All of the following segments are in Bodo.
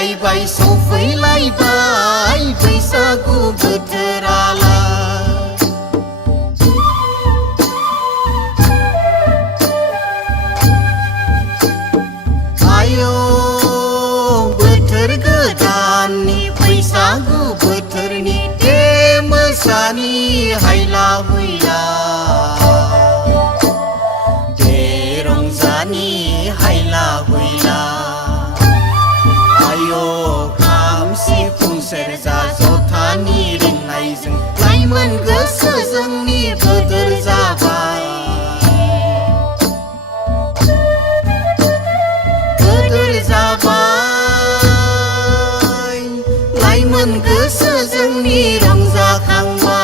फैलायबाय सफैलायबाय बैसागु बोथोरालाय आयो बोथोर गोदाननि बैसागु बोथोरनि दे मोसानि हायला हुइला दे रंजानि हायला हुइला आयो खाम सिफुं सेरजा जथानि रिंनायजों लाइमोन गोसो जोंनि बोदोर जाबाय बोदोर जाबाय लाइमोन गोसो जोंनि रंजाखांबाय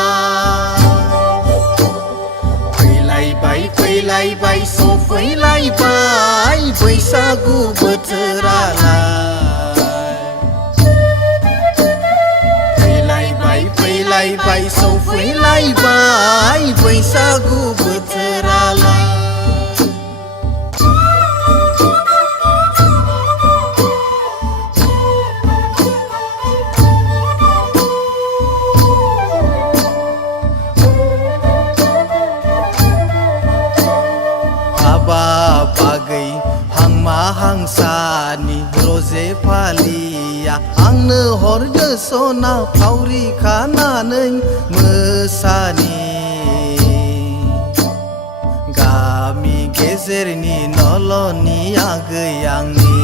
फैलायबाय सफैलायबाय बैसागु बोथोरालाय फैलायबाय सफैलायबाय बैसागु बोथोरालाय बागै हांमा हांसानि रजे फालिया आंनो हरदो सना फावरि खानानै मोसानि गामि गेजेरनि नलनि आगै आंनि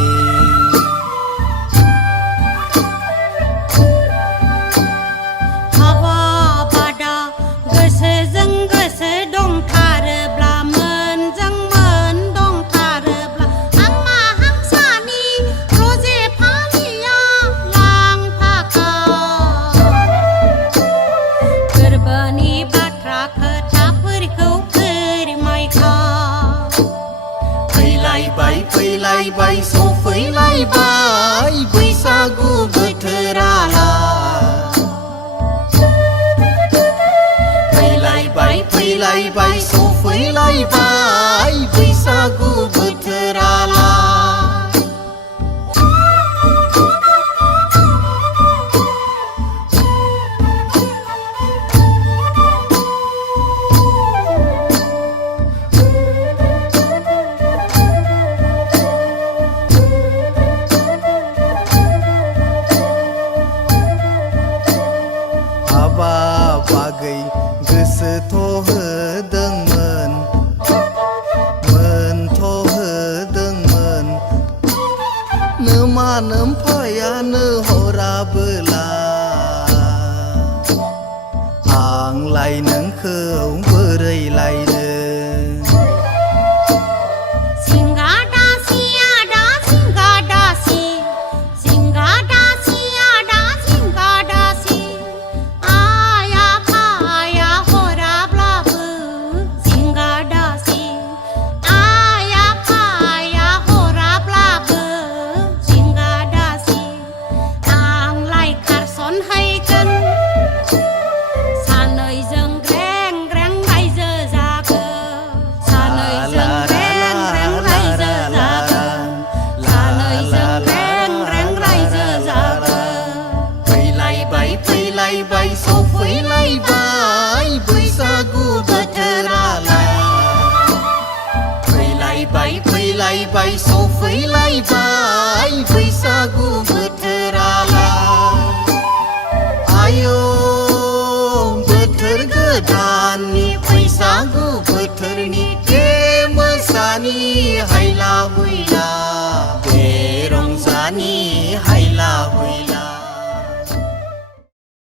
फैलायबाय सफैलायबाय बैसागु बोथोरालाय फैलायबाय सफैलायबाय बैसागु बोथोरालाय बागै गोसोथ' होदोंमोन मोनथ'होदोंमोन नोमा नोमफायानो हराबोला आंलाय नोंखौ बोरै लायनो सफैलायबाय बैसागु बोथोरालाय फैलायबाय सफैलायबाय बैसागु बोथोरालाय आयो बोथोर गोदाननि बैसागु